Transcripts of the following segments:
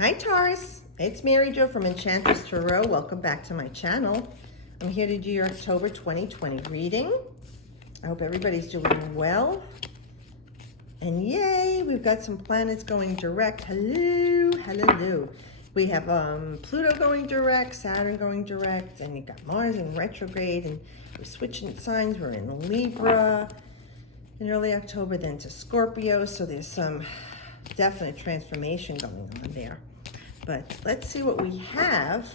Hi Taurus, it's Mary Jo from Enchantress Tarot. Welcome back to my channel. I'm here to do your October 2020 reading. I hope everybody's doing well. And yay, we've got some planets going direct. Hello. We have Pluto going direct, Saturn going direct, and you've got Mars in retrograde, and we're switching signs. We're in Libra in early October, then to Scorpio. So there's some definite transformation going on there. But let's see what we have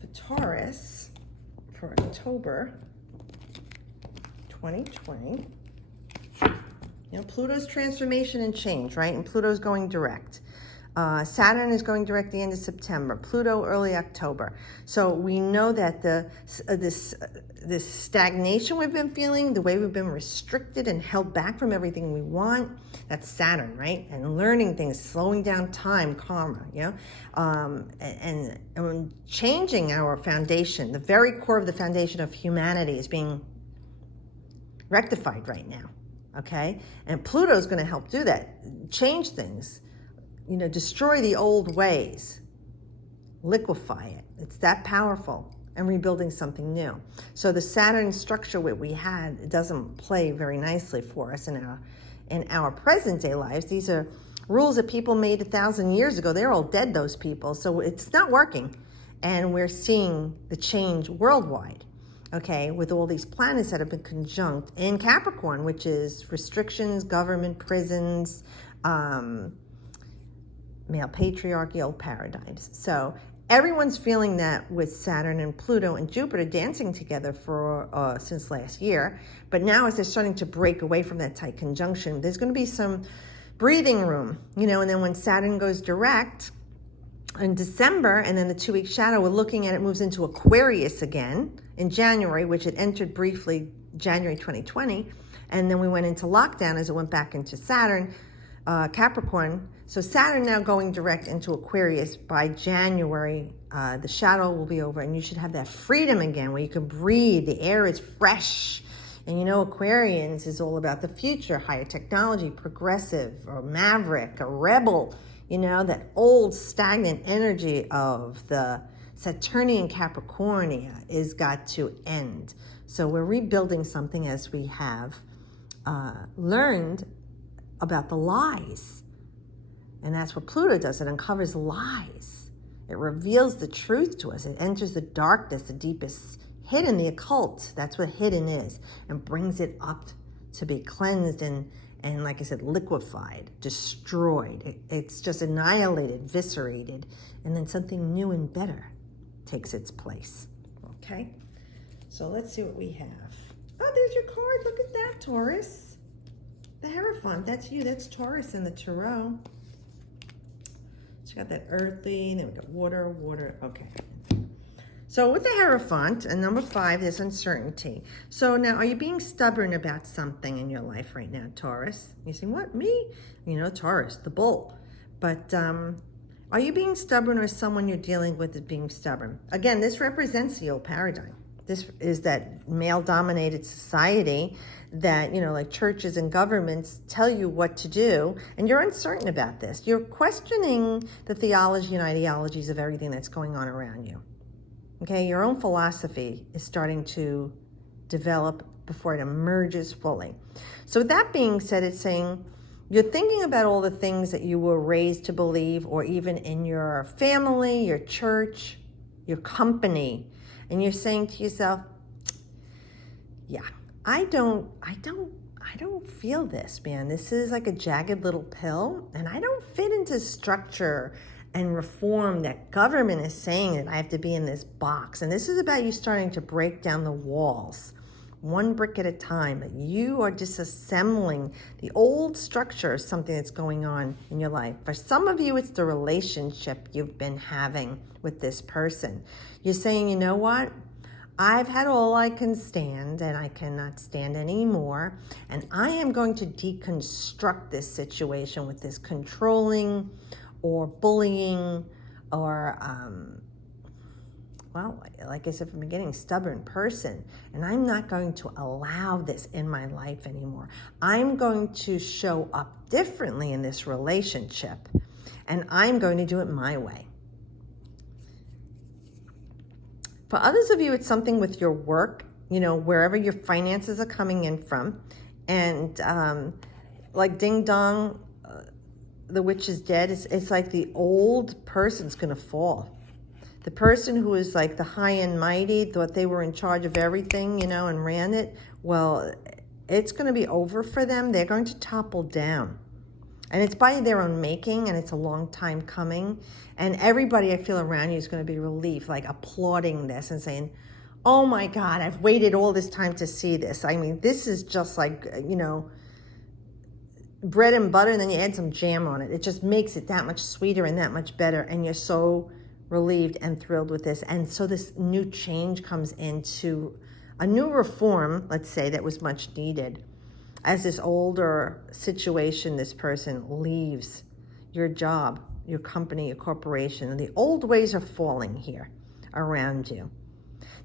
for Taurus for October 2020. You know, Pluto's transformation and change, right? And Pluto's going direct. Saturn is going direct the end of September. Pluto early October. So we know that this stagnation we've been feeling, the way we've been restricted and held back from everything we want, that's Saturn, right? And learning things, slowing down time, karma, you know, and changing our foundation. The very core of the foundation of humanity is being rectified right now, okay? And Pluto's going to help do that, change things. You know, destroy the old ways, liquefy it. It's that powerful, and rebuilding something new. So the Saturn structure that we had, it doesn't play very nicely for us in our present day lives. These are rules that people made 1,000 years ago. They're all dead, those people. So it's not working. And we're seeing the change worldwide, okay, with all these planets that have been conjunct in Capricorn, which is restrictions, government, prisons, male patriarchy, old paradigms. So everyone's feeling that with Saturn and Pluto and Jupiter dancing together for since last year. But now as they're starting to break away from that tight conjunction, there's going to be some breathing room, you know. And then when Saturn goes direct in December, and then the 2-week shadow, we're looking at it moves into Aquarius again in January, which it entered briefly January 2020. And then we went into lockdown as it went back into Saturn, Capricorn. So Saturn now going direct into Aquarius by January. The shadow will be over, and you should have that freedom again where you can breathe. The air is fresh. And you know, Aquarians is all about the future, higher technology, progressive, or maverick, a rebel. You know, that old stagnant energy of the Saturnian Capricornia is got to end. So we're rebuilding something as we have learned about the lies. And that's what Pluto does. It uncovers lies. It reveals the truth to us. It enters the darkness, the deepest hidden, the occult. That's what hidden is, and brings it up to be cleansed and like I said, liquefied, destroyed. It's just annihilated, eviscerated, and then something new and better takes its place. Okay? So let's see what we have. Oh, there's your card. Look at that, Taurus. The Hierophant. That's you. That's Taurus in the Tarot. So you got that earthly, then we got water. Okay. So with the Hierophant, and number 5, there's uncertainty. So now, are you being stubborn about something in your life right now, Taurus? You say, what, me? You know, Taurus, the bull. But are you being stubborn, or someone you're dealing with is being stubborn? Again, this represents the old paradigm. This is that male-dominated society that, you know, like churches and governments tell you what to do, and you're uncertain about this. You're questioning the theology and ideologies of everything that's going on around you. Okay, your own philosophy is starting to develop before it emerges fully. So with that being said, it's saying you're thinking about all the things that you were raised to believe, or even in your family, your church, your company, and you're saying to yourself, yeah, I don't feel this, man. This is like a jagged little pill, and I don't fit into structure and reform that government is saying that I have to be in this box. And this is about you starting to break down the walls, one brick at a time. That you are disassembling the old structure of something that's going on in your life. For some of you, it's the relationship you've been having with this person. You're saying, you know what? I've had all I can stand, and I cannot stand anymore. And I am going to deconstruct this situation with this controlling or bullying or, well, like I said from the beginning, stubborn person. And I'm not going to allow this in my life anymore. I'm going to show up differently in this relationship. and I'm going to do it my way. For others of you, it's something with your work, you know, wherever your finances are coming in from. And like ding dong, the witch is dead. It's like the old person's going to fall. The person who is like the high and mighty, thought they were in charge of everything, you know, and ran it. Well, it's going to be over for them. They're going to topple down. And it's by their own making, and it's a long time coming. And everybody I feel around you is going to be relieved, like applauding this and saying, oh my God, I've waited all this time to see this. I mean, this is just like, you know, bread and butter, and then you add some jam on it. It just makes it that much sweeter and that much better. And you're so relieved and thrilled with this. And so this new change comes into a new reform, let's say, that was much needed. As this older situation, this person leaves your job, your company, your corporation, and the old ways are falling here around you.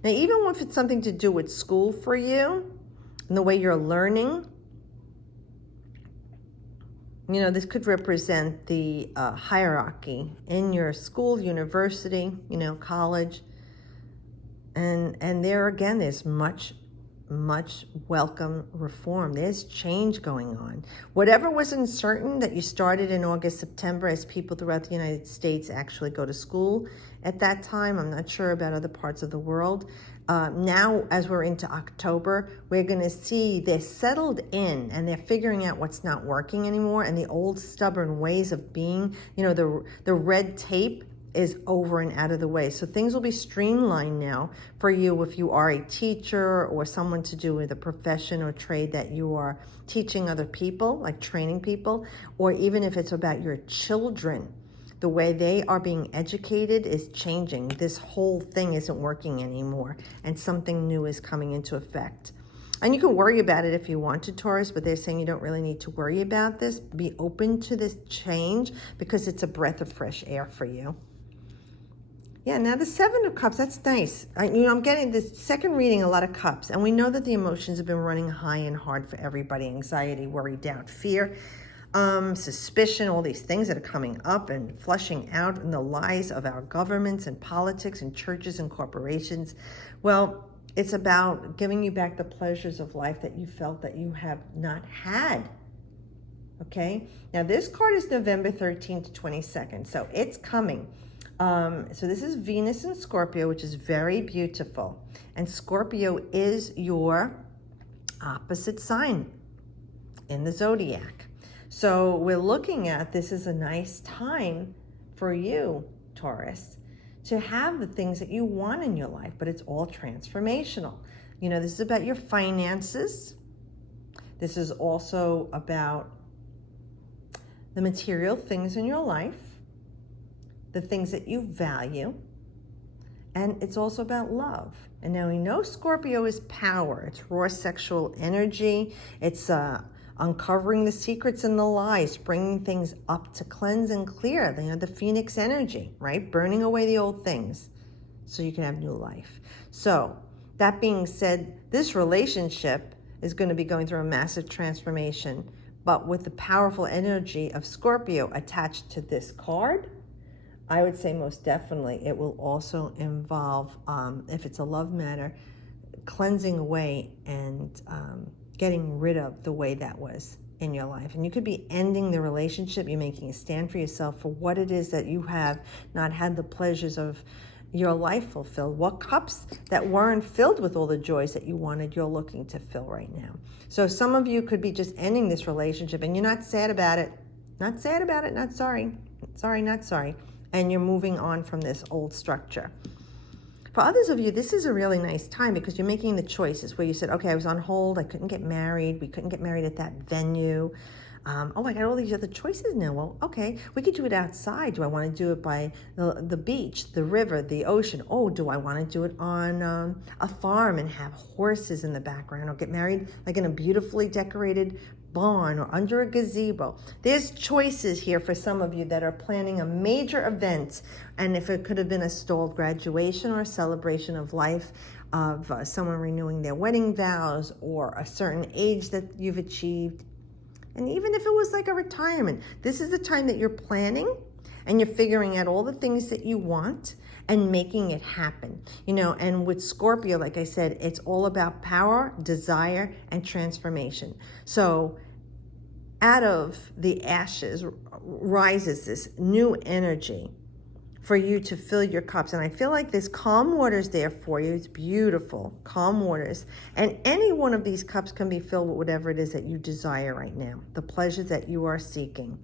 Now, even if it's something to do with school for you and the way you're learning, you know, this could represent the hierarchy in your school, university, you know, college. And there again, there's much welcome reform. There's change going on. Whatever was uncertain that you started in August, September, as people throughout the United States actually go to school at that time. I'm not sure about other parts of the world. Now, as we're into October, we're going to see they're settled in and they're figuring out what's not working anymore, and the old stubborn ways of being, you know, the red tape is over and out of the way. So things will be streamlined now for you if you are a teacher or someone to do with a profession or trade that you are teaching other people, like training people, or even if it's about your children. The way they are being educated is changing. This whole thing isn't working anymore, and something new is coming into effect. And you can worry about it if you want to, Taurus, but they're saying you don't really need to worry about this. Be open to this change because it's a breath of fresh air for you. Yeah, now the Seven of Cups, that's nice. I'm getting this second reading, a lot of cups. And we know that the emotions have been running high and hard for everybody. Anxiety, worry, doubt, fear, suspicion, all these things that are coming up and flushing out in the lies of our governments and politics and churches and corporations. Well, it's about giving you back the pleasures of life that you felt that you have not had. Okay? Now, this card is November 13th to 22nd, so it's coming. So this is Venus in Scorpio, which is very beautiful. And Scorpio is your opposite sign in the zodiac. So we're looking at this is a nice time for you, Taurus, to have the things that you want in your life, but it's all transformational. You know, this is about your finances. This is also about the material things in your life, the things that you value, and it's also about love. And now we know Scorpio is power. It's raw sexual energy. It's uncovering the secrets and the lies, bringing things up to cleanse and clear. You know, the Phoenix energy, right? Burning away the old things so you can have new life. So that being said, this relationship is going to be going through a massive transformation, but with the powerful energy of Scorpio attached to this card, I would say most definitely it will also involve, if it's a love matter, cleansing away and getting rid of the way that was in your life. And you could be ending the relationship. You're making a stand for yourself for what it is that you have not had the pleasures of your life fulfilled. What cups that weren't filled with all the joys that you wanted, you're looking to fill right now. So some of you could be just ending this relationship and you're not sad about it. Not sad about it, not sorry. Sorry, not sorry. And you're moving on from this old structure. For others of you, this is a really nice time because you're making the choices where you said, okay, I was on hold, I couldn't get married, we couldn't get married at that venue. Oh, I got all these other choices now. Well, okay, we could do it outside. Do I want to do it by the beach, the river, the ocean? Oh, do I want to do it on a farm and have horses in the background, or get married like in a beautifully decorated barn or under a gazebo? There's choices here for some of you that are planning a major event, and if it could have been a stalled graduation or a celebration of life of someone renewing their wedding vows or a certain age that you've achieved. And even if it was like a retirement, this is the time that you're planning and you're figuring out all the things that you want and making it happen. And with Scorpio, like I said, it's all about power, desire, and transformation. So out of the ashes rises this new energy for you to fill your cups. And I feel like there's calm waters there for you. It's beautiful, calm waters. And any one of these cups can be filled with whatever it is that you desire right now, the pleasure that you are seeking.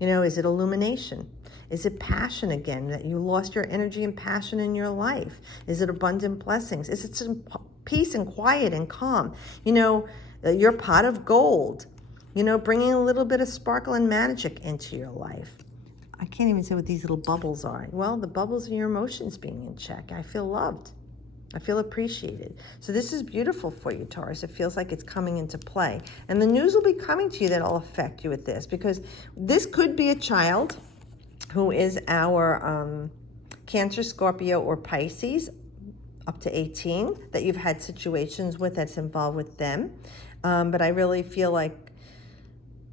Is it illumination? Is it passion again, that you lost your energy and passion in your life? Is it abundant blessings? Is it some peace and quiet and calm? Your pot of gold, bringing a little bit of sparkle and magic into your life. I can't even say what these little bubbles are. Well, the bubbles are your emotions being in check. I feel loved. I feel appreciated. So this is beautiful for you, Taurus. It feels like it's coming into play. And the news will be coming to you that'll affect you with this, because this could be a child who is our Cancer, Scorpio, or Pisces, up to 18, that you've had situations with that's involved with them. But I really feel like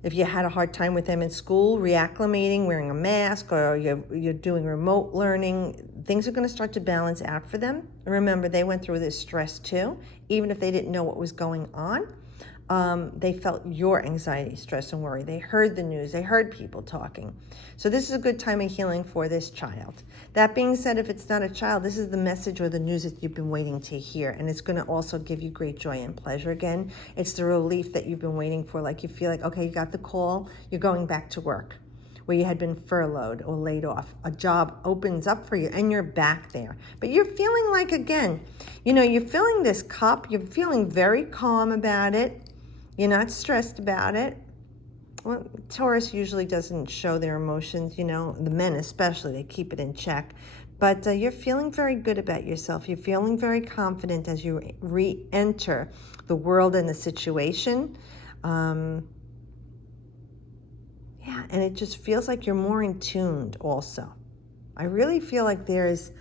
if you had a hard time with them in school, reacclimating, wearing a mask, or you're doing remote learning, things are going to start to balance out for them. Remember, they went through this stress too. Even if they didn't know what was going on, they felt your anxiety, stress, and worry. They heard the news. They heard people talking. So this is a good time of healing for this child. That being said, if it's not a child, this is the message or the news that you've been waiting to hear. And it's going to also give you great joy and pleasure again. It's the relief that you've been waiting for. Like you feel like, okay, you got the call. You're going back to work where you had been furloughed or laid off. A job opens up for you and you're back there. But you're feeling like, again, you're filling this cup. You're feeling very calm about it. You're not stressed about it. Well, Taurus usually doesn't show their emotions, the men especially, they keep it in check. But you're feeling very good about yourself. You're feeling very confident as you re-enter the world and the situation. And it just feels like you're more in tuned also. I really feel like there's,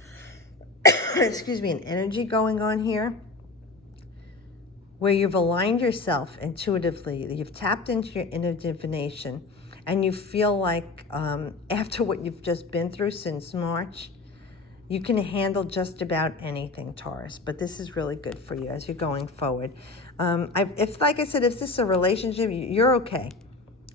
an energy going on here where you've aligned yourself intuitively, you've tapped into your inner divination, and you feel like after what you've just been through since March, you can handle just about anything, Taurus. But this is really good for you as you're going forward. If this is a relationship, you're okay.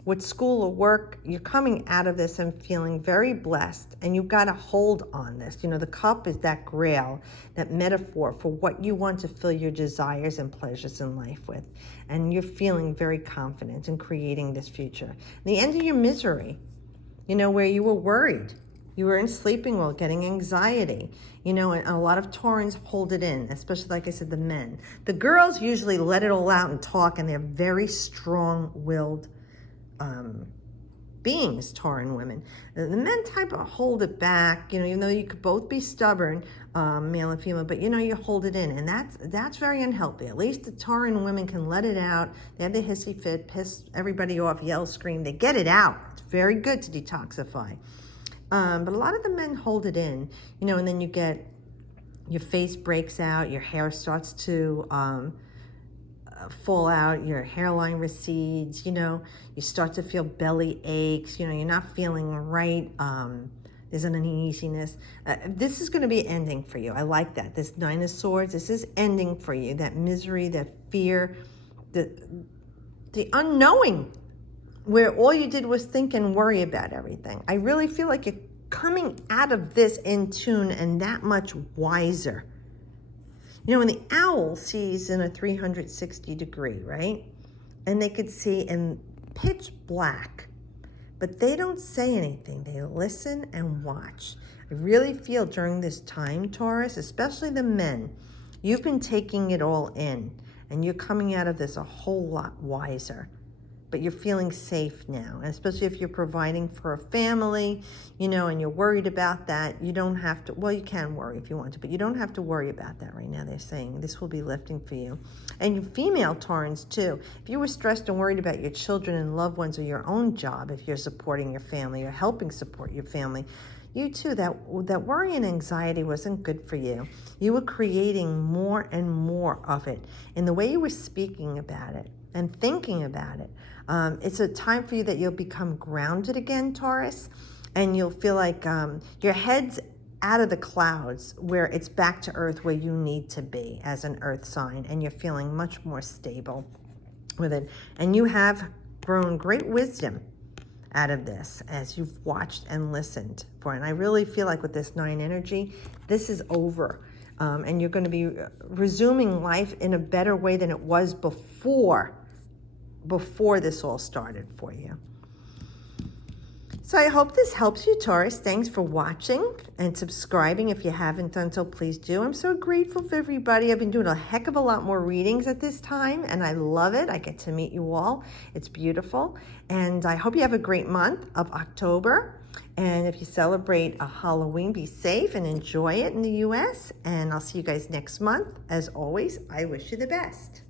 With school or work, you're coming out of this and feeling very blessed, and you've got a hold on this. The cup is that grail, that metaphor for what you want to fill your desires and pleasures in life with. And you're feeling very confident in creating this future. The end of your misery, where you were worried. You were in sleeping well, getting anxiety, and a lot of Taurans hold it in, especially, like I said, the men. The girls usually let it all out and talk, and they're very strong-willed beings, Tauran women. The men type of hold it back, even though you could both be stubborn, male and female, but you hold it in, and that's very unhealthy. At least the Tauran women can let it out. They have the hissy fit, piss everybody off, yell, scream. They get it out. It's very good to detoxify. But a lot of the men hold it in, and then you get your face breaks out, your hair starts to fall out, your hairline recedes, you start to feel belly aches, you're not feeling right, there's an uneasiness. This is going to be ending for you. I like that. This Nine of Swords, this is ending for you. That misery, that fear, the unknowing, where all you did was think and worry about everything. I really feel like you're coming out of this in tune and that much wiser. When the owl sees in a 360 degree, right? And they could see in pitch black, but they don't say anything. They listen and watch. I really feel during this time, Taurus, especially the men, you've been taking it all in and you're coming out of this a whole lot wiser. But you're feeling safe now, and especially if you're providing for a family, and you're worried about that, you don't have to, well, you can worry if you want to, but you don't have to worry about that right now. They're saying this will be lifting for you. And you female Taurans too, if you were stressed and worried about your children and loved ones or your own job, if you're supporting your family or helping support your family, you too, that worry and anxiety wasn't good for you. You were creating more and more of it in the way you were speaking about it and thinking about it. It's a time for you that you'll become grounded again, Taurus. and you'll feel like your head's out of the clouds, where it's back to earth, where you need to be as an earth sign, and you're feeling much more stable with it. And you have grown great wisdom out of this as you've watched and listened for it. And I really feel like with this 9 energy, this is over. And you're going to be resuming life in a better way than it was before this all started for you. So I hope this helps you, Taurus. Thanks for watching and subscribing. If you haven't done so, please do. I'm so grateful for everybody. I've been doing a heck of a lot more readings at this time, and I love it. I get to meet you all. It's beautiful. And I hope you have a great month of October. And if you celebrate a Halloween, be safe and enjoy it in the U.S. And I'll see you guys next month. As always, I wish you the best.